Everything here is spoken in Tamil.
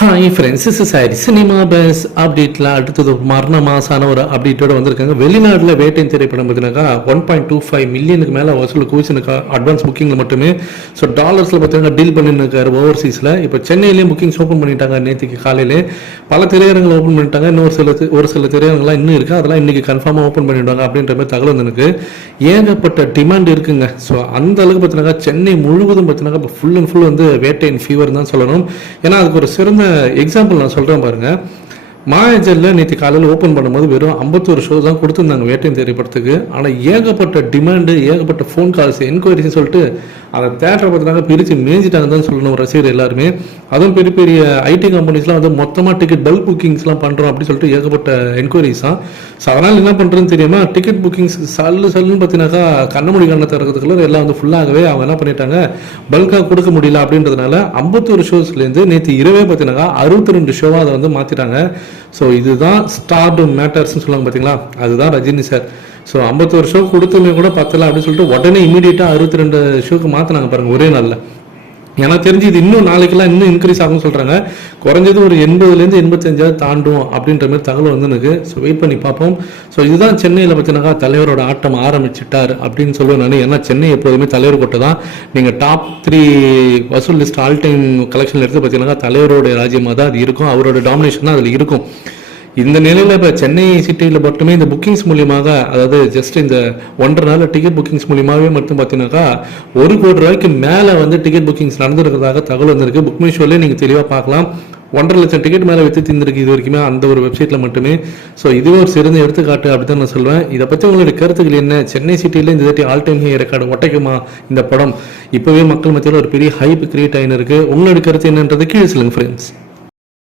ஹாய் ஃப்ரெண்ட்ஸ் இஸ் சாரி சினிமா பேஸ் அப்டேட்டில் அடுத்தது மரண மாசான ஒரு அப்டேட்டோட வந்திருக்காங்க. வெளிநாட்டில் வேட்டையின் திரைப்படம் பார்த்தீங்கன்னாக்கா ஒன் பாயிண்ட் டூ ஃபைவ் மில்லியனுக்கு மேலே வசூல் கூச்சினுக்கா அட்வான்ஸ் புக்கிங்கில் மட்டுமே. ஸோ டாலர்ஸில் பார்த்தீங்கன்னா டீல் பண்ணிருக்காரு ஓவர்சீஸில் இப்போ சென்னையிலேயும் புக்கிங்ஸ் ஓப்பன் பண்ணிட்டாங்க நேற்றுக்கு காலையில். பல திரையரங்களை ஓப்பன் பண்ணிட்டாங்க. இன்னொரு சில ஒரு சில திரையரங்கள்லாம் இன்னும் இருக்குது அதெல்லாம் இன்றைக்கி கன்ஃபார்மாக ஓப்பன் பண்ணிவிடுவாங்க அப்படின்ற மாதிரி தகவல் வந்துருக்கு. ஏகப்பட்ட டிமாண்ட் இருக்குங்க. ஸோ அந்த அளவுக்கு பார்த்தீங்கன்னா சென்னை முழுவதும் பார்த்தீங்கன்னா இப்போ ஃபுல் அண்ட் ஃபுல் வந்து வேட்டையின் ஃபீவர் தான் சொல்லணும். ஏன்னா அதுக்கு ஒரு சிறந்த எக்ஸாம்பிள் நான் சொல்கிறேன் பாருங்க. மாயாஜலில் நேற்று காலையில் ஓப்பன் பண்ணும்போது வெறும் ஐம்பத்தோரு ஷோ தான் கொடுத்துருந்தாங்க வேட்டையின் திரைப்படத்துக்கு ஆனால் ஏகப்பட்ட டிமாண்டு ஏகப்பட்ட ஃபோன் கால்ஸ் என்கொயரிஸ்னு சொல்லிட்டு அதை தேட்டரை பார்த்துனாங்க பிரித்து மேய்ஞ்சிட்டாங்க தான் சொல்லணும் ரசிகர் எல்லாருமே. அதுவும் பெரிய பெரிய ஐடி கம்பெனிஸ்லாம் வந்து மொத்தமாக டிக்கெட் பல்க் புக்கிங்ஸ்லாம் பண்ணுறோம் அப்படின்னு சொல்லிட்டு ஏகப்பட்ட என்கொயரிஸ் தான். ஸோ அதனால் என்ன பண்ணுறதுன்னு தெரியுமா? டிக்கெட் புக்கிங்ஸ் சல்லு சல்லுன்னு பார்த்தீங்கன்னாக்கா கண்ணமுடி கண்ணை திறக்கிறதுக்குள்ள எல்லாம் வந்து ஃபுல்லாகவே அவங்க என்ன பண்ணிட்டாங்க? பல்காக கொடுக்க முடியல அப்படின்றதுனால ஐம்பத்தோரு ஷோஸ்லேருந்து நேற்று இரவே பார்த்தீங்கன்னாக்கா அறுபத்தி ரெண்டு ஷோவாக அதை வந்து மாற்றிட்டாங்க ஸோ இதுதான் ஸ்டார்டு மேட்டர்ஸ்னு சொல்லுவாங்க பார்த்தீங்களா அதுதான் ரஜினி சார் ஸோ ஐம்பத்தோரு ஷோ கொடுத்துமே கூட பத்தல அப்படின்னு சொல்லிட்டு உடனே இமீடியட்டாக அறுபத்தி ரெண்டு ஷோக்கு மாற்றினாங்க பாருங்க ஒரே நாளில். எனக்கு தெரிஞ்சு இது இன்னும் நாளைக்கெல்லாம் இன்னும் இன்க்ரீஸ் ஆகும்னு சொல்கிறாங்க குறைஞ்சது ஒரு எண்பதுலேருந்து எண்பத்தஞ்சாவது தாண்டும் அப்படின்ற மாதிரி தகவல் வந்து எனக்கு ஸோ வெயிட் பண்ணி பார்ப்போம். ஸோ இதுதான் சென்னையில் பார்த்தீங்கன்னா தலைவரோட ஆட்டம் ஆரம்பிச்சிட்டார் அப்படின்னு சொல்லுவேன் நான். ஏன்னா சென்னை எப்போதுமே தலைவர் கொட்டை தான். நீங்கள் டாப் த்ரீ வசூல் லிஸ்ட் ஆல் டைம் கலெக்ஷன் எடுத்து பார்த்தீங்கன்னா தலைவரோட ராஜ்யமாக தான் அது இருக்கும். அவரோட டாமினேஷன் தான் அதில் இருக்கும். இந்த நிலையில் இப்போ சென்னை சிட்டியில் மட்டுமே இந்த புக்கிங்ஸ் மூலியமாக அதாவது ஜஸ்ட் இந்த ஒன்றரை நாள் டிக்கெட் புக்கிங்ஸ் மூலியமாகவே மட்டும் பார்த்தீங்கன்னாக்கா ஒரு கோடி ரூபாய்க்கு மேலே வந்து டிக்கெட் புக்கிங்ஸ் நடந்திருக்கிறதாக தகவல் வந்திருக்கு. புக் மை நீங்கள் தெளிவாக பார்க்கலாம். ஒன்றரை லட்சம் டிக்கெட் மேலே வித்து தந்திருக்கு இது வரைக்குமே அந்த ஒரு வெப்சைட்டில் மட்டுமே. ஸோ இதுவே ஒரு சிறந்த எடுத்துக்காட்டு அப்படி தான் நான் சொல்வேன். இதை பற்றி உங்களுடைய கருத்துக்கள் என்ன? சென்னை சிட்டியில் இந்த தாட்டி ஆல் டைம் ஹை ரெக்கார்டு ஒட்டைக்குமா இந்த படம்? இப்போவே மக்கள் மத்தியில் ஒரு பெரிய ஹைப் கிரியேட் ஆகின்னு இருக்குது உங்களுடைய கருத்து என்னன்றது கீழே சொல்லுங்க ஃப்ரெண்ட்ஸ்